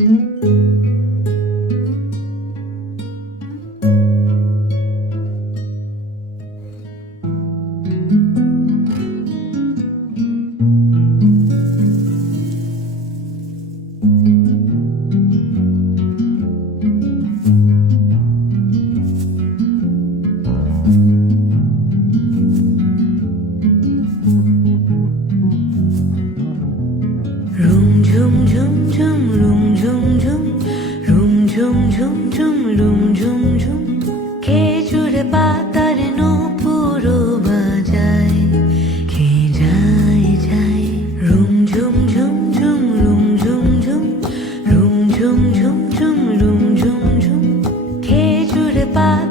Rum ঝুম ঝুম ঝুম room ঝুম ঝুম room ঝুম ঝুম ঝুম room ঝুম ঝুম খেজুরে পাতার নূপুরও বাজায় কে যায় যায় রুম ঝুম ঝুম ঝুম রুম ঝুম ঝুম রুম ঝুম ঝুম ঝুম রুম ঝুম ঝুম খেজুরে পাতা